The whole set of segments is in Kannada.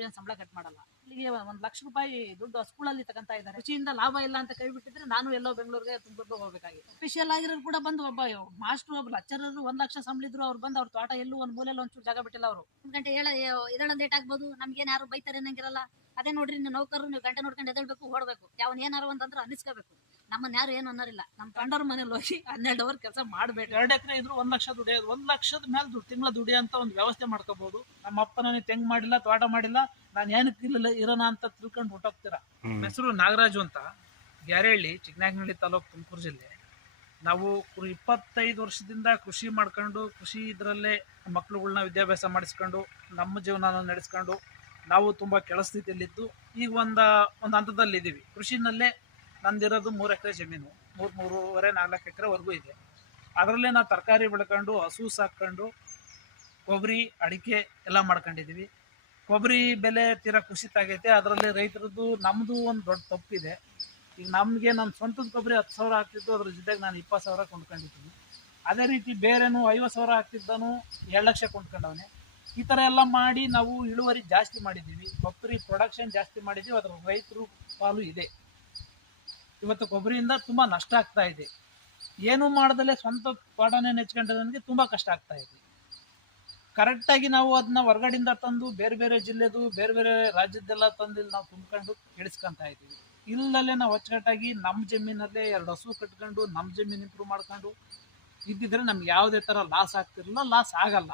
ಯಾರು ಏನು ಸಂಬಳ ಕಟ್ ಮಾಡಲ್ಲ. ಇಲ್ಲಿಗೆ ಒಂದು ಲಕ್ಷ ರೂಪಾಯಿ ದುಡ್ಡು ಸ್ಕೂಲಲ್ಲಿ ತಗೊಂತ ಇದ್ದಾರೆ. ಖುಷಿಯಿಂದ ಲಾಭ ಇಲ್ಲ ಅಂತ ಕೈ ಬಿಟ್ಟಿದ್ರೆ ನಾನು ಎಲ್ಲೋ ಬೆಂಗಳೂರಿಗೆ ತುಮಕೂರ್ಗೆ ಹೋಗ್ಬೇಕಾಗಿ. ಅಫಿಷಿಯಲ್ ಆಗಿರೋರು ಕೂಡ ಬಂದು ಒಬ್ಬ ಮಾಸ್ಟರ್ ಒಬ್ಬ ಲೆಕ್ಚರರ್ ಒಂದ್ ಲಕ್ಷ ಸಂಬಳಿದ್ರು ಅವ್ರು ಬಂದು ಅವ್ರ ತೋಟ ಎಲ್ಲೂ ಒಂದು ಮೂಲೆಯಲ್ಲಿ ಒಂಚೂರು ಜಾಗ ಬಿಟ್ಟಿಲ್ಲ ಅವರು. ಒಂದು ಗಂಟೆ ಹೇಳ ಎದಳೊಂದ್ ಲೇಟ್ ಆಗ್ಬೋದು, ನಮ್ಗೇನು ಯಾರು ಬೈತಾರೆ ಅನ್ನಂಗಿರಲ್ಲ. ಅದೇ ನೋಡ್ರಿ ನೌಕರರು, ನೀವು ಗಂಟೆ ನೋಡ್ಕೊಂಡು ಎದಳ್ಬೇಕು ಓಡಬೇಕು. ಯಾವನ್ ಏನಾರು ಅಂತಂದ್ರೆ ಅನಿಸ್ಕೋಬೇಕು ನಮ್ಮನ್ನ ಯಾರು ಏನು ಅನ್ನೋರಿಲ್ಲ. ನಮ್ಮ ಕಂಡವ್ರ ಮನೇಲಿ ಹೋಗಿ ಹನ್ನೆರಡು ಅವರ್ ಕೆಲಸ ಮಾಡ್ಬೇಕು. ಎರಡು ಎಕರೆ ಇದ್ರು ಒಂದ್ ಲಕ್ಷ ದುಡಿಯೋದು ಒಂದ್ ಲಕ್ಷದ ಮೇಲೆ ದುಡ್ಡು ತಿಂಗಳ ದುಡಿಯೋಂತ ಒಂದು ವ್ಯವಸ್ಥೆ ಮಾಡ್ಕೋಬಹುದು ನಮ್ಮ ಅಪ್ಪ ನನಗೆ ತೆಂಗ್ ಮಾಡಿಲ್ಲ ತೋಟ ಮಾಡಿಲ್ಲ ನಾನು ಏನಕ್ಕೆ ಇಲ್ಲ ಇರೋಣ ಅಂತ ತಿಳ್ಕೊಂಡು ಹೊಟ್ಟೋಗ್ತೀರಾ? ಹೆಸರು ನಾಗರಾಜು ಅಂತ ಗ್ಯಾರೇಹಳ್ಳಿ ಚಿಕ್ಕನಾಗನಹಳ್ಳಿ ತಾಲೂಕು ತುಮಕೂರು ಜಿಲ್ಲೆ. ನಾವು ಇಪ್ಪತ್ತೈದು ವರ್ಷದಿಂದ ಕೃಷಿ ಮಾಡ್ಕೊಂಡು ಕೃಷಿ ಇದರಲ್ಲೇ ಮಕ್ಳುಗಳ್ನ ವಿದ್ಯಾಭ್ಯಾಸ ಮಾಡಿಸ್ಕೊಂಡು ನಮ್ಮ ಜೀವನ ನಡೆಸ್ಕೊಂಡು ನಾವು ತುಂಬ ಕೆಳ ಸ್ಥಿತಿಯಲ್ಲಿದ್ದು ಈಗ ಒಂದು ಒಂದು ಹಂತದಲ್ಲಿದ್ದೀವಿ. ಕೃಷಿನಲ್ಲೇ ನಂದಿರೋದು ಮೂರು ಎಕರೆ ಜಮೀನು. ಮೂರು, ಮೂರುವರೆ, ನಾಲ್ಕು ಎಕರೆವರೆಗೂ ಇದೆ. ಅದರಲ್ಲೇ ನಾವು ತರಕಾರಿ ಬೆಳ್ಕೊಂಡು, ಹಸು ಸಾಕೊಂಡು ಕೊಬ್ಬರಿ ಅಡಿಕೆ ಎಲ್ಲ ಮಾಡ್ಕೊಂಡಿದ್ದೀವಿ ಕೊಬ್ಬರಿ ಬೆಲೆ ತೀರಾ ಕುಸಿತ ಆಗೈತೆ. ಅದರಲ್ಲಿ ರೈತರದ್ದು ನಮ್ಮದು ಒಂದು ದೊಡ್ಡ ತಪ್ಪಿದೆ. ಈಗ ನಮಗೆ ನನ್ನ ಸ್ವಂತದ ಕೊಬ್ಬರಿ ಹತ್ತು ಸಾವಿರ ಆಗ್ತಿದ್ದು ಅದ್ರ ಜೊತೆಗೆ ನಾನು ಇಪ್ಪತ್ತು ಸಾವಿರ ಕೊಂಡ್ಕೊಂಡಿದ್ದೀನಿ. ಅದೇ ರೀತಿ ಬೇರೆನೂ ಐವತ್ತು ಸಾವಿರ ಆಗ್ತಿದ್ದನು, ಎರಡು ಲಕ್ಷ ಕೊಂಡ್ಕೊಂಡವನೆ. ಈ ಥರ ಎಲ್ಲ ಮಾಡಿ ನಾವು ಇಳುವರಿ ಜಾಸ್ತಿ ಮಾಡಿದ್ದೀವಿ ಕೊಬ್ಬರಿ ಪ್ರೊಡಕ್ಷನ್ ಜಾಸ್ತಿ ಮಾಡಿದ್ದೀವಿ ಅದರ ರೈತರು ಪಾಲು ಇದೆ. ಇವತ್ತು ಕೊಬ್ಬರಿಯಿಂದ ತುಂಬ ನಷ್ಟ ಆಗ್ತಾ ಇದೆ. ಏನು ಮಾಡದಲ್ಲೇ ಸ್ವಂತ ಪಾಠನೇ ನೆಚ್ಕೊಂಡ್ರೆ ನನಗೆ ತುಂಬ ಕಷ್ಟ ಆಗ್ತಾ ಇದೆ. ಕರೆಕ್ಟಾಗಿ ನಾವು ಅದನ್ನ ಹೊರಗಡೆಯಿಂದ ತಂದು ಬೇರೆ ಬೇರೆ ಜಿಲ್ಲೆದು, ಬೇರೆ ಬೇರೆ ರಾಜ್ಯದ್ದೆಲ್ಲ ತಂದು ನಾವು ತುಂಬ್ಕೊಂಡು ಕೆಡಿಸ್ಕೊಂತ ಇದ್ದೀವಿ. ಇಲ್ಲಲ್ಲೇ ನಾವು ಅಚ್ಚುಕಟ್ಟಾಗಿ ನಮ್ಮ ಜಮೀನಲ್ಲೇ ಎರಡು ಹಸು ಕಟ್ಕೊಂಡು, ನಮ್ಮ ಜಮೀನು ಇಂಪ್ರೂವ್ ಮಾಡ್ಕೊಂಡು, ಇದ್ದಿದ್ರೆ ನಮ್ಗೆ ಯಾವುದೇ ಥರ ಲಾಸ್ ಆಗ್ತಿರಲಿಲ್ಲ ಲಾಸ್ ಆಗಲ್ಲ.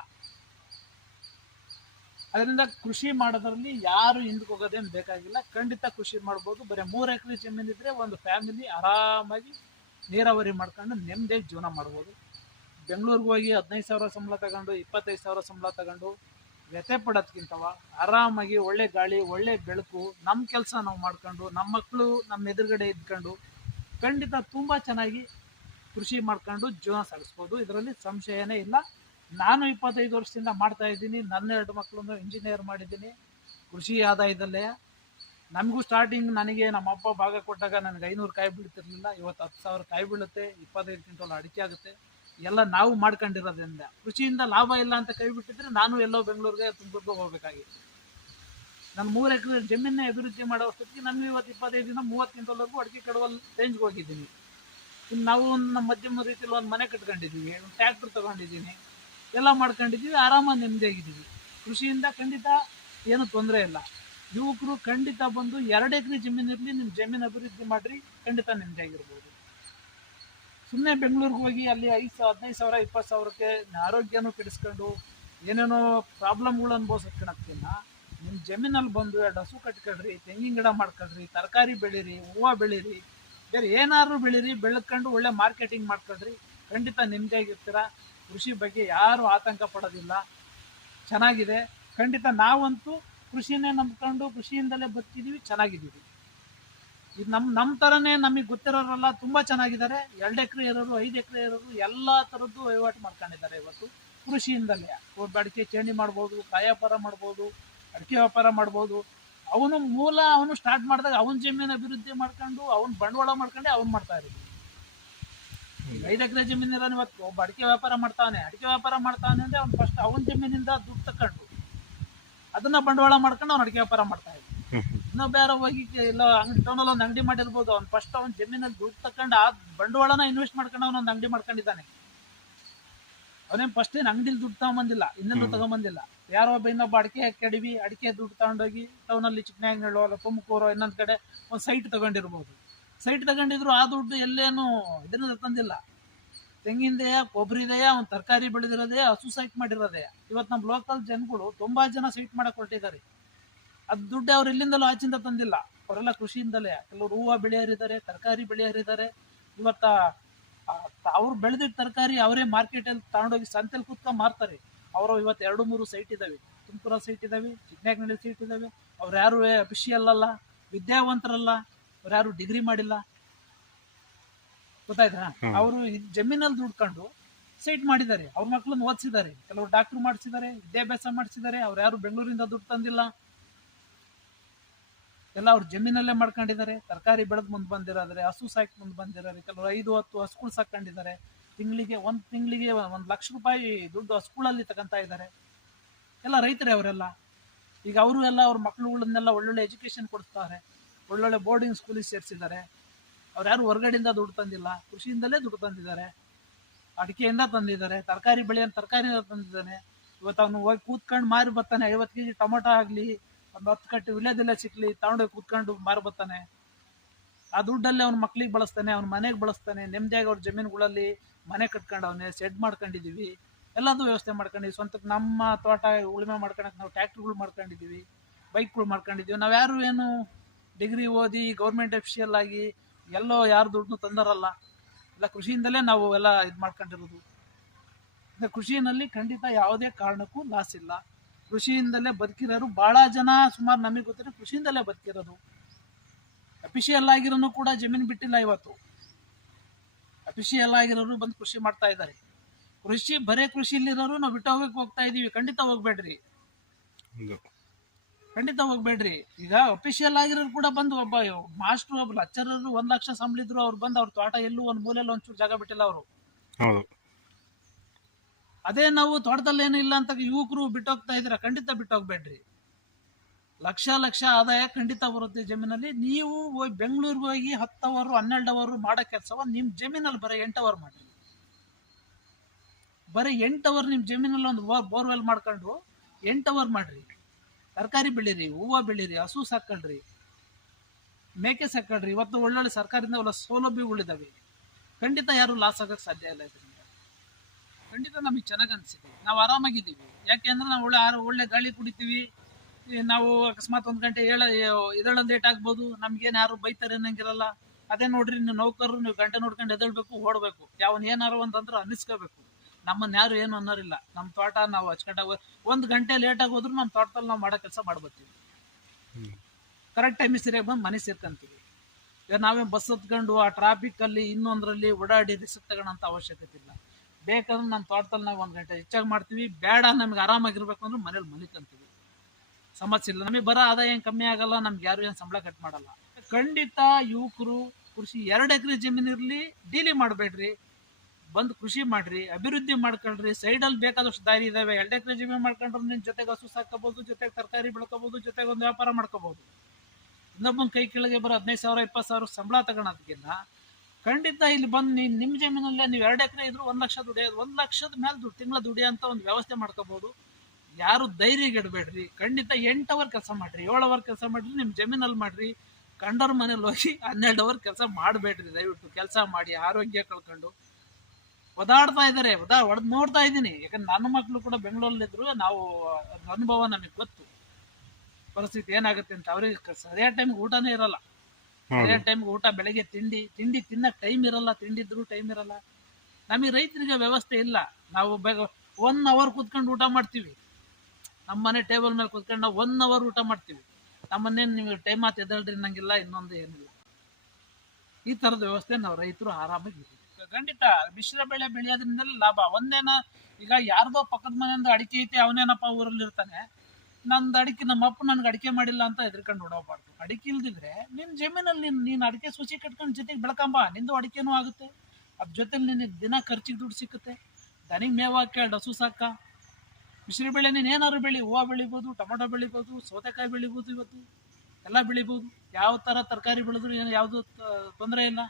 ಅದರಿಂದ ಕೃಷಿ ಮಾಡೋದ್ರಲ್ಲಿ ಯಾರು ಹಿಂದಕ್ಕೆ ಹೋಗೋದೇನು ಬೇಕಾಗಿಲ್ಲ. ಖಂಡಿತ ಕೃಷಿ ಮಾಡ್ಬೋದು. ಬರೀ ಮೂರು ಎಕರೆ ಜಮೀನು ಇದ್ರೆ ಒಂದು ಫ್ಯಾಮಿಲಿ ಆರಾಮಾಗಿ ನೀರಾವರಿ ಮಾಡ್ಕೊಂಡು ನೆಮ್ಮದಿಯಾಗಿ ಜೀವನ ಮಾಡ್ಬೋದು. ಬೆಂಗಳೂರಿಗೆ ಹೋಗಿ ಹದಿನೈದು ಸಾವಿರ ಸಂಬಳ ತಗೊಂಡು, ಇಪ್ಪತ್ತೈದು ಸಾವಿರ ಸಂಬಳ ತಗೊಂಡು ವ್ಯಥೆ ಪಡೋದ್ಕಿಂತವ ಆರಾಮಾಗಿ ಒಳ್ಳೆ ಗಾಳಿ, ಒಳ್ಳೆ ಬೆಳಕು ನಮ್ಮ ಕೆಲಸ ನಾವು ಮಾಡ್ಕೊಂಡು ನಮ್ಮ ಮಕ್ಕಳು ನಮ್ಮ ಎದುರುಗಡೆ ಇದ್ಕೊಂಡು ಖಂಡಿತ ತುಂಬ ಚೆನ್ನಾಗಿ ಕೃಷಿ ಮಾಡ್ಕೊಂಡು ಜೀವನ ಸಾಗಿಸ್ಬೋದು. ಇದರಲ್ಲಿ ಸಂಶಯನೇ ಇಲ್ಲ. ನಾನು ಇಪ್ಪತ್ತೈದು ವರ್ಷದಿಂದ ಮಾಡ್ತಾ ಇದ್ದೀನಿ. ನನ್ನ ಎರಡು ಮಕ್ಕಳನ್ನು ಇಂಜಿನಿಯರ್ ಮಾಡಿದ್ದೀನಿ. ಕೃಷಿ ಆದಾಯದಲ್ಲೇ. ನಮಗೂ ಸ್ಟಾರ್ಟಿಂಗ್ ನನಗೆ ನಮ್ಮ ಅಪ್ಪ ಭಾಗ ಕೊಟ್ಟಾಗ ನನಗೆ ಐನೂರು ಕಾಯಿ ಬೀಳ್ತಿರ್ಲಿಲ್ಲ. ಇವತ್ತು ಹತ್ತು ಸಾವಿರ ಕಾಯಿ ಬೀಳುತ್ತೆ. ಇಪ್ಪತ್ತೈದು ಕ್ವಿಂಟಲ್ ಅಡಿಕೆ ಆಗುತ್ತೆ. ಎಲ್ಲ ನಾವು ಮಾಡ್ಕೊಂಡಿರೋದ್ರಿಂದ. ಕೃಷಿಯಿಂದ ಲಾಭ ಇಲ್ಲ ಅಂತ ಕೈ ಬಿಟ್ಟಿದ್ರೆ ನಾನು ಎಲ್ಲೋ ಬೆಂಗಳೂರಿಗೆ, ತುಮಕೂರಿಗೆ ಹೋಗ್ಬೇಕಾಗಿತ್ತು. ನಾನು ಮೂರು ಎಕರೆ ಜಮೀನ ಅಭಿವೃದ್ಧಿ ಮಾಡೋ ಅಷ್ಟೊತ್ತಿಗೆ ನಾನು ಇವತ್ತು ಇಪ್ಪತ್ತೈದರಿಂದ ಮೂವತ್ತು ಕ್ವಿಂಟಲ್ವರೆಗೂ ಅಡಿಕೆ ಕಡುವಲ್ಲಿ ರೇಂಜ್ಗೆ ಹೋಗಿದ್ದೀನಿ. ಇನ್ನು ನಾವು ಒಂದು ನಮ್ಮ ಮಧ್ಯಮ ರೀತಿಯಲ್ಲಿ ಒಂದು ಮನೆ ಕಟ್ಕೊಂಡಿದ್ದೀವಿ. ಒಂದು ಟ್ಯಾಕ್ಟ್ರ್ ತೊಗೊಂಡಿದ್ದೀನಿ. ಎಲ್ಲ ಮಾಡ್ಕೊಂಡಿದ್ದೀವಿ, ಆರಾಮಾಗಿ ನೆಮ್ಮದಿಯಾಗಿದ್ದೀವಿ. ಕೃಷಿಯಿಂದ ಖಂಡಿತ ಏನು ತೊಂದರೆ ಇಲ್ಲ. ಯುವಕರು ಖಂಡಿತ ಬಂದು ಎರಡು ಎಕರೆ ಜಮೀನಿರಲಿ ನಿಮ್ಮ ಜಮೀನು ಅಭಿವೃದ್ಧಿ ಮಾಡಿರಿ, ಖಂಡಿತ ನೆಮ್ಮದಿಯಾಗಿರ್ಬೋದು. ಸುಮ್ಮನೆ ಬೆಂಗಳೂರಿಗೆ ಹೋಗಿ ಅಲ್ಲಿ ಐದು ಸಾವಿರ ಹದಿನೈದು ಸಾವಿರ, ಇಪ್ಪತ್ತು ಸಾವಿರಕ್ಕೆ ಆರೋಗ್ಯನೂ ಕೆಡಿಸ್ಕೊಂಡು ಏನೇನೋ ಪ್ರಾಬ್ಲಮ್ಗಳು ಅನುಭವಿಸ್ಕೊಳಕ್ಕಿನ್ನ ನಿಮ್ಮ ಜಮೀನಲ್ಲಿ ಬಂದು ಎರಡು ಹಸು ಕಟ್ಕೊಳ್ರಿ, ತೆಂಗಿನ ಗಿಡ ಮಾಡ್ಕೊಳ್ರಿ, ತರಕಾರಿ ಬೆಳೀರಿ, ಹೂವು ಬೆಳೀರಿ, ಬೇರೆ ಏನಾದ್ರು ಬೆಳೀರಿ ಬೆಳ್ಕೊಂಡು ಒಳ್ಳೆ ಮಾರ್ಕೆಟಿಂಗ್ ಮಾಡ್ಕೊಳ್ರಿ, ಖಂಡಿತ ನೆಮ್ಮದಿಯಾಗಿರ್ತೀರ. ಕೃಷಿ ಬಗ್ಗೆ ಯಾರು ಆತಂಕ ಪಡೋದಿಲ್ಲ. ಚೆನ್ನಾಗಿದೆ. ಖಂಡಿತ ನಾವಂತೂ ಕೃಷಿನೇ ನಂಬ್ಕೊಂಡು ಕೃಷಿಯಿಂದಲೇ ಬರ್ತಿದ್ದೀವಿ ಚೆನ್ನಾಗಿದ್ದೀವಿ. ಇದು ನಮ್ಮ ನಮ್ಮ ಥರನೇ ನಮಗೆ ಗೊತ್ತಿರೋರೆಲ್ಲ ತುಂಬ ಚೆನ್ನಾಗಿದ್ದಾರೆ. ಎರಡು ಎಕರೆ ಇರೋರು, ಐದು ಎಕರೆ ಇರೋರು ಎಲ್ಲ ಥರದ್ದು ವಹಿವಾಟು ಮಾಡ್ಕೊಂಡಿದ್ದಾರೆ ಇವತ್ತು. ಕೃಷಿಯಿಂದಲೇ. ಅಡಿಕೆ ಚೇಣಿ ಮಾಡ್ಬೋದು ಕಾಯಿ ವ್ಯಾಪಾರ ಮಾಡ್ಬೋದು, ಅಡಿಕೆ ವ್ಯಾಪಾರ ಮಾಡ್ಬೋದು. ಅವನು ಮೂಲ, ಅವನು ಸ್ಟಾರ್ಟ್ ಮಾಡಿದಾಗ ಅವನ ಜಮೀನು ಅಭಿವೃದ್ಧಿ ಮಾಡ್ಕೊಂಡು, ಅವನ ಬಂಡವಾಳ ಮಾಡ್ಕೊಂಡೆ ಅವ್ನು ಮಾಡ್ತಾ ಇರೋದು. ಐದು ಎಕರೆ ಜಮೀನಿರೋ ಇವತ್ತು ಒಬ್ಬ ಅಡಿಕೆ ವ್ಯಾಪಾರ ಮಾಡ್ತಾನೆ ಅಡಿಕೆ ವ್ಯಾಪಾರ ಮಾಡ್ತಾನೆ ಅಂದ್ರೆ ಅವ್ನು ಫಸ್ಟ್ ಅವನ ಜಮೀನಿಂದ ದುಡ್ಡು ತಕೊಂಡು ಅದನ್ನ ಬಂಡವಾಳ ಮಾಡ್ಕೊಂಡು ಅವ್ನು ಅಡಿಕೆ ವ್ಯಾಪಾರ ಮಾಡ್ತಾ ಇದ್ದ ಇನ್ನೊಬ್ಬ ಯಾರೋ ಹೋಗಿ ಇಲ್ಲ ಅಂಗಡಿ ಟೌನಲ್ಲಿ ಒಂದು ಅಂಗಡಿ ಮಾಡಿರ್ಬೋದು ಅವ್ನು ಫಸ್ಟ್ ಅವ್ನ ಜಮೀನಲ್ಲಿ ದುಡ್ಡು ತಕೊಂಡು ಆ ಬಂಡವಾಳನ ಇನ್ವೆಸ್ಟ್ ಮಾಡ್ಕೊಂಡು ಅವನೊಂದು ಒಂದು ಅಂಗಡಿ ಮಾಡ್ಕೊಂಡಿದ್ದಾನೆ. ಅವನೇನು ಫಸ್ಟ್ ಏನು ಅಂಗಡಿಲಿ ದುಡ್ಡು ತಗೊಂಬಂದಿಲ್ಲ ಇನ್ನೆಲ್ಲೂ ತಗೊಂಬಂದಿಲ್ಲ. ಯಾರೋ ಒಬ್ಬ ಇನ್ನೊಬ್ಬ ಅಡಿಕೆ ಕೆಡವಿ ಅಡಿಕೆ ದುಡ್ಡು ತಗೊಂಡೋಗಿ ಟೌನಲ್ಲಿ ಚಿಕ್ಕನಾಗನಹಳ್ಳಿ ಅಲ್ಲ ತುಮಕೂರು ಇನ್ನೊಂದು ಕಡೆ ಒಂದು ಸೈಟ್ ತಗೊಂಡಿರ್ಬೋದು. ಸೈಟ್ ತಗೊಂಡಿದ್ರು, ಆ ದುಡ್ಡು ಎಲ್ಲೇನು ಇದನ್ನ ತಂದಿಲ್ಲ. ತೆಂಗಿಂದೆಯ, ಕೊಬ್ಬರಿದೆಯ, ಒಂದು ತರಕಾರಿ ಬೆಳೆದಿರೋದೇ ಹಸು ಸೈಟ್ ಮಾಡಿರೋದೆ. ಇವತ್ತು ನಮ್ಮ ಲೋಕಲ್ ಜನಗಳು ತುಂಬಾ ಜನ ಸೈಟ್ ಮಾಡಕ್ ಹೊರಟಿದ್ದಾರೆ. ಅದು ದುಡ್ಡು ಅವ್ರು ಎಲ್ಲಿಂದಲೂ ಆಚಿಂದ ತಂದಿಲ್ಲ. ಅವರೆಲ್ಲ ಕೃಷಿಯಿಂದಲೇ. ಕೆಲವರು ಹೂವು ಬೆಳೆಯೋರಿದ್ದಾರೆ, ತರಕಾರಿ ಬೆಳೆಯೋರಿದ್ದಾರೆ. ಇವತ್ತ ಅವ್ರು ಬೆಳೆದಿದ್ದ ತರಕಾರಿ ಅವರೇ ಮಾರ್ಕೆಟಲ್ಲಿ ತಗೊಂಡೋಗಿ ಸಂತೆಲಿ ಕೂತ್ಕೊಂಡು ಮಾರ್ತಾರೆ. ಅವರು ಇವತ್ತು ಎರಡು, ಮೂರು ಸೈಟ್ ಇದಾವೆ. ತುಮಕೂರ ಸೈಟ್ ಇದಾವೆ ಚಿಕ್ಕನಾಗ್ನಳ್ಳಿ ಸೈಟ್ ಇದಾವೆ. ಅವ್ರು ಯಾರು ಅಫಿಷಿಯಲ್ ಅಲ್ಲ, ವಿದ್ಯಾವಂತರಲ್ಲ. ಯಾರು ಡಿಗ್ರಿ ಮಾಡಿಲ್ಲ? ಗೊತ್ತಾಯ್ತಾ? ಅವರು ಜಮೀನಲ್ಲಿ ದುಡ್ಕೊಂಡು ಸೈಟ್ ಮಾಡಿದ್ದಾರೆ. ಅವ್ರ ಮಕ್ಕಳನ್ನ ಓದಿಸಿದ್ದಾರೆ. ಕೆಲವರು ಡಾಕ್ಟರ್ ಮಾಡಿಸಿದ್ದಾರೆ ವಿದ್ಯಾಭ್ಯಾಸ ಮಾಡಿಸಿದ್ದಾರೆ ಅವ್ರು ಯಾರು ಬೆಂಗಳೂರಿಂದ ದುಡ್ಡು ತಂದಿಲ್ಲ. ಎಲ್ಲ ಅವ್ರು ಜಮೀನಲ್ಲೇ ಮಾಡ್ಕೊಂಡಿದ್ದಾರೆ. ತರಕಾರಿ ಬೆಳೆದ್ ಮುಂದೆ ಬಂದಿರೋದ್ರೆ ಹಸು ಸಾಕಿ ಮುಂದೆ ಬಂದಿರೋರೆ ಕೆಲವರು ಐದು ಹತ್ತು ಹಸುಗಳು ಸಾಕೊಂಡಿದ್ದಾರೆ ತಿಂಗಳಿಗೆ ಒಂದು ತಿಂಗಳಿಗೆ ಒಂದು ಲಕ್ಷ ರೂಪಾಯಿ ದುಡ್ಡು ಹಸುಗಳಲ್ಲಿ ತಗೊಂತ ಇದ್ದಾರೆ. ಎಲ್ಲ ರೈತರೇ ಅವರೆಲ್ಲ. ಈಗ ಅವರು ಎಲ್ಲ ಅವ್ರ ಮಕ್ಳುಗಳನ್ನೆಲ್ಲ ಒಳ್ಳೊಳ್ಳೆ ಎಜುಕೇಶನ್ ಕೊಡಿಸ್ತಾರೆ. ಒಳ್ಳೊಳ್ಳೆ ಬೋರ್ಡಿಂಗ್ ಸ್ಕೂಲಿಗೆ ಸೇರಿಸಿದ್ದಾರೆ. ಅವ್ರು ಯಾರು ಹೊರಗಡೆಯಿಂದ ದುಡ್ಡು ತಂದಿಲ್ಲ, ಕೃಷಿಯಿಂದಲೇ ದುಡ್ಡು ತಂದಿದ್ದಾರೆ. ಅಡಿಕೆಯಿಂದ ತಂದಿದ್ದಾರೆ, ತರಕಾರಿ ಬೆಳೆಯನ್ನು ತರಕಾರಿಯಿಂದ ತಂದಿದ್ದಾನೆ. ಇವತ್ತು ಅವನು ಹೋಗಿ ಕೂತ್ಕೊಂಡು ಮಾರಿ ಬರ್ತಾನೆ, ಐವತ್ತು ಕೆ ಜಿ ಟೊಮೊಟೊ ಆಗಲಿ, ಒಂದು ಹತ್ತು ಕಟ್ಟಿ ವಿಳ್ಯದೆಲೆ ಸಿಕ್ಕಲಿ ತಗೊಂಡೋಗಿ ಕೂತ್ಕೊಂಡು ಮಾರಿ ಬರ್ತಾನೆ. ಆ ದುಡ್ಡಲ್ಲಿ ಅವ್ನ ಮಕ್ಳಿಗೆ ಬಳಸ್ತಾನೆ, ಅವ್ನ ಮನೆಗೆ ಬಳಸ್ತಾನೆ ನೆಮ್ಮದಿಯಾಗಿ ಅವ್ರ ಜಮೀನುಗಳಲ್ಲಿ ಮನೆ ಕಟ್ಕೊಂಡವನೆ ಶೆಡ್ ಮಾಡ್ಕೊಂಡಿದ್ದೀವಿ ಎಲ್ಲದೂ ವ್ಯವಸ್ಥೆ ಮಾಡ್ಕೊಂಡಿದ್ವಿ. ಸ್ವಂತಕ್ಕೆ ನಮ್ಮ ತೋಟ ಉಳುಮೆ ಮಾಡ್ಕೊಳಕ್ಕೆ ನಾವು ಟ್ಯಾಕ್ಟ್ರಿಗಳು ಮಾಡ್ಕೊಂಡಿದ್ದೀವಿ ಬೈಕ್ಗಳು ಮಾಡ್ಕೊಂಡಿದ್ದೀವಿ ನಾವು ಯಾರು ಏನು ಡಿಗ್ರಿ ಓದಿ ಗೌರ್ಮೆಂಟ್ ಅಫಿಷಿಯಲ್ ಆಗಿ ಎಲ್ಲೋ ಯಾರು ದುಡ್ಡು ತಂದರಲ್ಲ. ಎಲ್ಲ ಕೃಷಿಯಿಂದಲೇ ನಾವು ಎಲ್ಲ ಇದು ಮಾಡ್ಕೊಂಡಿರೋದು. ಕೃಷಿಯಲ್ಲಿ ಖಂಡಿತ ಯಾವುದೇ ಕಾರಣಕ್ಕೂ ಲಾಸ್ ಇಲ್ಲ. ಕೃಷಿಯಿಂದಲೇ ಬದುಕಿರೋರು ಭಾಳ ಜನ, ಸುಮಾರು ನಮಗೆ ಗೊತ್ತಿರೋ ಕೃಷಿಯಿಂದಲೇ ಬದುಕಿರೋದು. ಅಫಿಷಿಯಲ್ ಆಗಿರೋನು ಕೂಡ ಜಮೀನು ಬಿಟ್ಟಿಲ್ಲ ಇವತ್ತು. ಅಫಿಷಿಯಲ್ ಆಗಿರೋರು ಬಂದು ಕೃಷಿ ಮಾಡ್ತಾ ಇದ್ದಾರೆ. ಕೃಷಿ, ಬರೇ ಕೃಷಿಯಲ್ಲಿರೋರು ನಾವು ಬಿಟ್ಟು ಹೋಗಕ್ಕೆ ಹೋಗ್ತಾ ಇದ್ದೀವಿ ಖಂಡಿತ ಹೋಗ್ಬೇಡ್ರಿ. ಖಂಡಿತ ಹೋಗ್ಬೇಡ್ರಿ. ಈಗ ಅಫಿಷಿಯಲ್ ಆಗಿರೋರು ಕೂಡ ಬಂದು ಒಬ್ಬ ಮಾಸ್ಟರ್ ಒಬ್ಬ ಲಚ್ಚರರು ಒಂದ್ ಲಕ್ಷ ಸಂಬಳಿದ್ರು ಅವ್ರು ಬಂದು ಅವ್ರ ತೋಟ ಎಲ್ಲೂ ಒಂದ್ ಮೂಲೆಯಲ್ಲಿ ಒಂಚೂರು ಜಾಗ ಬಿಟ್ಟಿಲ್ಲ ಅವರು. ಹೌದು. ಅದೇ ನಾವು ತೋಟದಲ್ಲಿ ಏನು ಇಲ್ಲ ಅಂತ ಯುವಕರು ಬಿಟ್ಟೋಗ್ತಾ ಇದ್ರ ಖಂಡಿತ ಬಿಟ್ಟೋಗ್ಬೇಡ್ರಿ. ಲಕ್ಷ ಲಕ್ಷ ಆದಾಯ ಖಂಡಿತ ಬರುತ್ತೆ ಜಮೀನಲ್ಲಿ. ನೀವು ಹೋಗಿ ಬೆಂಗಳೂರಿಗೆ ಹೋಗಿ ಹತ್ತು ಅವರು ಹನ್ನೆರಡು ಅವರು ಮಾಡೋ ಕೆಲಸವ ನಿಮ್ಮ ಜಮೀನಲ್ಲಿ ಬರೀ ಎಂಟು ಅವರ್ ಮಾಡಿ. ಬರೀ ಎಂಟು ಅವರ್ ನಿಮ್ಮ ಜಮೀನಲ್ಲಿ ಒಂದು ಬೋರ್ವೆಲ್ ಮಾಡ್ಕೊಂಡು ಎಂಟು ಅವರ್ ಮಾಡ್ರಿ. ತರಕಾರಿ ಬೆಳೀರಿ, ಹೂವು ಬೆಳೀರಿ, ಹಸು ಸಾಕಳ್ರಿ ಮೇಕೆ ಸಾಕಳ್ರಿ ಇವತ್ತು ಒಳ್ಳೊಳ್ಳೆ ಸರ್ಕಾರದಿಂದ ಒಳ್ಳೆ ಸೌಲಭ್ಯಗಳಿದ್ದಾವೆ ಖಂಡಿತ ಯಾರು ಲಾಸ್ ಆಗಕ್ಕೆ ಸಾಧ್ಯ ಇಲ್ಲ ಇದರಿಂದ. ಖಂಡಿತ ನಮಗೆ ಚೆನ್ನಾಗಿ ಅನಿಸಿದೆ. ನಾವು ಆರಾಮಾಗಿದ್ದೀವಿ. ಯಾಕೆಂದ್ರೆ ನಾವು ಒಳ್ಳೆ ಒಳ್ಳೆ ಗಾಳಿ ಕುಡಿತೀವಿ. ನಾವು ಅಕಸ್ಮಾತ್ ಒಂದು ಗಂಟೆ ಹೇಳ ಎದಳೊಂದು ಲೇಟ್ ಆಗ್ಬೋದು. ನಮ್ಗೇನು ಯಾರು ಬೈತಾರೆ ಅನ್ನಂಗಿರಲ್ಲ. ಅದೇ ನೋಡ್ರಿ ನೀವು ನೌಕರರು, ನೀವು ಗಂಟೆ ನೋಡ್ಕೊಂಡು ಎದಳ್ಬೇಕು ಓಡಬೇಕು. ಯಾವನ್ ಏನಾರು ಒಂದಂದ್ರೆ ಅನ್ನಿಸ್ಕೋಬೇಕು. ನಮ್ಮನ್ನ ಯಾರು ಏನು ಅನ್ನೋರಿಲ್ಲ. ನಮ್ಮ ತೋಟ ನಾವು ಅಚ್ಚುಕಟ್ಟಾಗಿ ಒಂದು ಗಂಟೆ ಲೇಟಾಗಿ ಹೋದ್ರು ನಮ್ಮ ತೋಟದಲ್ಲಿ ನಾವು ಮಾಡೋ ಕೆಲಸ ಮಾಡ್ಬರ್ತೀವಿ ಕರೆಕ್ಟ್ ಟೈಮಿಗೆ ಸರಿಯಾಗಿ ಬಂದು ಮನೆ ಸೇರ್ಕೊಂತೀವಿ. ಈಗ ನಾವೇ ಬಸ್ ಹತ್ಕೊಂಡು ಆ ಟ್ರಾಫಿಕ್ಕಲ್ಲಿ ಇನ್ನೊಂದರಲ್ಲಿ ಓಡಾಡಿ ರಿಸ್ಕ್ ತಗೊಳ್ಳೋಂಥ ಅವಶ್ಯಕತೆ ಇಲ್ಲ. ಬೇಕಂದ್ರೆ ನಮ್ಮ ತೋಟದಲ್ಲಿ ನಾವು ಒಂದು ಗಂಟೆ ಹೆಚ್ಚಾಗಿ ಮಾಡ್ತೀವಿ. ಬೇಡ ನಮ್ಗೆ ಆರಾಮಾಗಿರ್ಬೇಕು ಅಂದ್ರೆ ಮನೇಲಿ ಮಲಿಕಂತೀವಿ ಸಮಸ್ಯೆ ಇಲ್ಲ. ನಮಗೆ ಬರೋ ಆದಾಯ ಏನು ಕಮ್ಮಿ ಆಗಲ್ಲ ನಮ್ಗೆ ಯಾರು ಏನು ಸಂಬಳ ಕಟ್ ಮಾಡಲ್ಲ. ಖಂಡಿತ ಯುವಕರು ಕೃಷಿ ಎರಡು ಎಕರೆ ಜಮೀನು ಇರಲಿ ಡೀಲಿ ಮಾಡಬೇಡ್ರಿ. ಬಂದು ಕೃಷಿ ಮಾಡ್ರಿ, ಅಭಿವೃದ್ಧಿ ಮಾಡ್ಕೊಳ್ರಿ ಸೈಡಲ್ಲಿ ಬೇಕಾದಷ್ಟು ದಾರಿ ಇದಾವೆ. ಎರಡು ಎಕರೆ ಜಮೀನು ಮಾಡ್ಕೊಂಡ್ರೆ ನಿನ್ನ ಜೊತೆಗೆ ಹಸು ಸಾಕೋಬಹುದು ಜೊತೆಗೆ ತರಕಾರಿ ಬೆಳ್ಕೋಬಹುದು ಜೊತೆಗೆ ಒಂದು ವ್ಯಾಪಾರ ಮಾಡ್ಕೋಬಹುದು ಇನ್ನೊಬ್ಬನ ಕೈ ಕೆಳಗೆ ಬರೋ ಹದಿನೈದು ಸಾವಿರ ಇಪ್ಪತ್ತು ಸಾವಿರ ಸಂಬಳ ತಗೊಳೋದಕ್ಕಿಂತ ಖಂಡಿತ ಇಲ್ಲಿ ಬಂದು ನೀವು ನಿಮ್ಮ ಜಮೀನಲ್ಲೇ ನೀವು ಎರಡು ಎಕರೆ ಇದ್ರು ಒಂದು ಲಕ್ಷ ದುಡಿಯೋದು ಒಂದು ಲಕ್ಷದ ಮೇಲೆ ದುಡ್ಡು ತಿಂಗಳ ಅಂತ ಒಂದು ವ್ಯವಸ್ಥೆ ಮಾಡ್ಕೋಬಹುದು ಯಾರು ಧೈರ್ಯಗೆಡಬೇಡ್ರಿ ಖಂಡಿತ ಎಂಟು ಅವರ್ ಕೆಲಸ ಮಾಡ್ರಿ, ಏಳು ಅವರ್ ಕೆಲಸ ಮಾಡ್ರಿ ನಿಮ್ಮ ಜಮೀನಲ್ಲಿ ಮಾಡ್ರಿ. ಕಂಡವ್ರ ಮನೇಲಿ ಹೋಗಿ ಹನ್ನೆರಡು ಅವರ್ ಕೆಲಸ ಮಾಡಬೇಡ್ರಿ ದಯವಿಟ್ಟು. ಕೆಲಸ ಮಾಡಿ, ಆರೋಗ್ಯ ಕಳ್ಕೊಂಡು. ಒದಾಡ್ತಾ ಇದ್ದಾರೆ ಒದಾ ಒಡೆದು ನೋಡ್ತಾ ಇದ್ದೀನಿ. ಯಾಕಂದ್ರೆ ನನ್ನ ಮಕ್ಕಳು ಕೂಡ ಬೆಂಗಳೂರಲ್ಲಿದ್ರು ನಾವು ಅದ್ರ ಅನುಭವ ನಮಗೆ ಗೊತ್ತು. ಪರಿಸ್ಥಿತಿ ಏನಾಗುತ್ತೆ ಅಂತ. ಅವ್ರಿಗೆ ಸರಿಯಾದ ಟೈಮ್ಗೆ ಊಟನೇ ಇರಲ್ಲ. ಸರಿಯಾದ ಟೈಮ್ಗೆ ಊಟ ಬೆಳಗ್ಗೆ ತಿಂಡಿ ತಿಂಡಿ ತಿನ್ನಕ್ಕೆ ಟೈಮ್ ಇರಲ್ಲ ತಿಂಡಿದ್ರು ಟೈಮ್ ಇರಲ್ಲ. ನಮಗೆ ರೈತರಿಗೆ ವ್ಯವಸ್ಥೆ ಇಲ್ಲ. ನಾವು ಬೇಗ ಒನ್ ಅವರ್ ಕೂತ್ಕೊಂಡು ಊಟ ಮಾಡ್ತೀವಿ. ನಮ್ಮ ಮನೆ ಟೇಬಲ್ ಮೇಲೆ ಕೂತ್ಕೊಂಡು ನಾವು ಒನ್ ಅವರ್ ಊಟ ಮಾಡ್ತೀವಿ. ನಮ್ಮನ್ನೇನು ನೀವು ಟೈಮ್ ಆತು ಎದಳ್ರಿ ನಂಗಿಲ್ಲ ಇನ್ನೊಂದು ಏನಿಲ್ಲ. ಈ ಥರದ ವ್ಯವಸ್ಥೆ ನಾವು ರೈತರು ಆರಾಮಾಗಿ. ಖಂಡಿತ ಮಿಶ್ರ ಬೆಳೆ ಬೆಳೆಯೋದ್ರಿಂದಲೇ ಲಾಭ. ಒಂದೇನ ಈಗ ಯಾರ್ದೋ ಪಕ್ಕದ ಮನೆಯಿಂದ ಅಡಿಕೆ ಐತೆ, ಅವನೇನಪ್ಪ ಊರಲ್ಲಿ ಇರ್ತಾನೆ. ನಂದು ಅಡಿಕೆ, ನಮ್ಮ ಅಪ್ಪ ನನ್ಗೆ ಅಡಿಕೆ ಮಾಡಿಲ್ಲ ಅಂತ ಎದ್ರಕೊಂಡು ಓಡೋಗ್ಬಾರ್ದು. ಅಡಿಕೆ ಇಲ್ದಿದ್ರೆ ನಿನ್ನ ಜಮೀನಲ್ಲಿ ನೀನು ಅಡಿಕೆ ಸೂಚಿ ಕಟ್ಕೊಂಡು ಜೊತೆಗೆ ಬೆಳ್ಕೊಂಬ. ನಿಂದು ಅಡಿಕೆನೂ ಆಗುತ್ತೆ. ಅದ್ರ ಜೊತೆಲಿ ನಿನಗೆ ದಿನ ಖರ್ಚಿಗೆ ದುಡ್ಡು ಸಿಕ್ಕುತ್ತೆ. ದನಿಗೆ ಮೇವು ಹಸು ಸಾಕ. ಮಿಶ್ರಿ ಬೆಳೆ ನೀನು ಏನಾದ್ರು ಬೆಳಿ. ಹೂವು ಬೆಳಿಬೋದು, ಟೊಮೊಟೊ ಬೆಳಿಬೋದು, ಸೌತೆಕಾಯಿ ಬೆಳಿಬೋದು ಇವತ್ತು. ಎಲ್ಲ ಬೆಳಿಬೋದು. ಯಾವ ಥರ ತರಕಾರಿ ಬೆಳೆದ್ರು ಏನು ಯಾವುದು ತೊಂದರೆ ಇಲ್ಲ.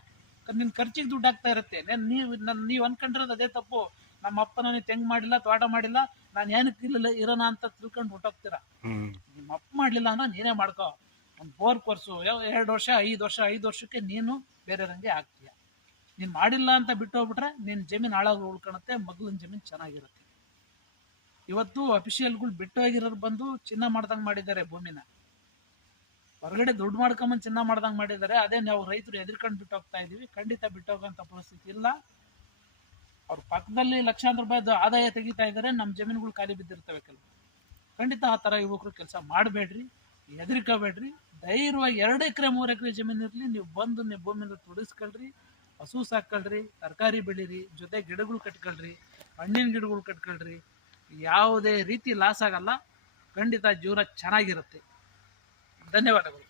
ನಿನ್ನ ಖರ್ಚಿಗೆ ದುಡ್ಡು ಆಗ್ತಾ ಇರುತ್ತೆ. ನೀವ್ ನೀವು ನನ್ನ ನೀವು ಅನ್ಕೊಂಡಿರೋದು ಅದೇ ತಪ್ಪು. ನಮ್ಮ ಅಪ್ಪನ ನೀವು ತೆಂಗ್ ಮಾಡಿಲ್ಲ ತೋಟ ಮಾಡಿಲ್ಲ ನಾನು ಏನಕ್ಕೆ ಇಲ್ಲ ಇರೋಣ ಅಂತ ತಿಳ್ಕೊಂಡು ಹೊಟ್ಟೋಗ್ತೀರಾ? ಹೋಗ್ತೀರಾ ನಿಮ್ಮ ಅಪ್ಪ ಮಾಡಲಿಲ್ಲ ಅಂದ್ರೆ ನೀನೇ ಮಾಡ್ಕೋ. ಒಂದು ಬೋರ್ ಕೋರ್ಸು ಎರಡು ವರ್ಷ ಐದು ವರ್ಷ ಐದು ವರ್ಷಕ್ಕೆ ನೀನು ಬೇರೆಯವ್ರಂಗೆ ಆಗ್ತೀಯ. ನೀನು ಮಾಡಿಲ್ಲ ಅಂತ ಬಿಟ್ಟು ಹೋಗ್ಬಿಟ್ರೆ ನಿನ್ನ ಜಮೀನು ಹಾಳಾಗಿ ಉಳ್ಕೊಳುತ್ತೆ ಮಗ್ಲಿನ ಜಮೀನು ಚೆನ್ನಾಗಿರುತ್ತೆ. ಇವತ್ತು ಅಫಿಷಿಯಲ್ಗಳು ಬಿಟ್ಟು ಹೋಗಿರೋರು ಬಂದು ಚಿನ್ನ ಮಾಡ್ದಂಗೆ ಮಾಡಿದ್ದಾರೆ ಭೂಮಿನ. ಹೊರಗಡೆ ದುಡ್ಡು ಮಾಡ್ಕೊಂಬಂದು ಚಿನ್ನ ಮಾಡ್ದಂಗೆ ಮಾಡಿದ್ದಾರೆ ಅದೇ ನಾವು ರೈತರು ಎದ್ರಿಕೊಂಡು ಬಿಟ್ಟು ಹೋಗ್ತಾ ಇದೀವಿ. ಖಂಡಿತ ಬಿಟ್ಟು ಹೋಗೋಂಥ ಪರಿಸ್ಥಿತಿ ಇಲ್ಲ. ಅವ್ರ ಪಕ್ಕದಲ್ಲಿ ಲಕ್ಷಾಂತರ ರೂಪಾಯಿದು ಆದಾಯ ತೆಗಿತಾ ಇದ್ದಾರೆ ನಮ್ಮ ಜಮೀನುಗಳು ಖಾಲಿ ಬಿದ್ದಿರ್ತವೆ ಕೆಲವು. ಖಂಡಿತ ಆ ಥರ ಯುವಕರು ಕೆಲಸ ಮಾಡಬೇಡ್ರಿ, ಹೆದರ್ಕೋಬೇಡ್ರಿ. ಧೈರ್ಯವಾಗಿ ಎರಡು ಎಕರೆ, ಮೂರು ಎಕರೆ ಜಮೀನು ಇರಲಿ, ನೀವು ಬಂದು ನೀವು ಭೂಮಿಯಿಂದ ತುಡಿಸ್ಕೊಳ್ರಿ, ಹಸು ಸಾಕೊಳ್ರಿ ತರಕಾರಿ ಬೆಳೀರಿ, ಜೊತೆ ಗಿಡಗಳು ಕಟ್ಕೊಳ್ರಿ, ಹಣ್ಣಿನ ಗಿಡಗಳು ಕಟ್ಕೊಳ್ರಿ, ಯಾವುದೇ ರೀತಿ ಲಾಸ್ ಆಗಲ್ಲ. ಖಂಡಿತ ಜೀವನ ಚೆನ್ನಾಗಿರುತ್ತೆ. ಧನ್ಯವಾದಗಳು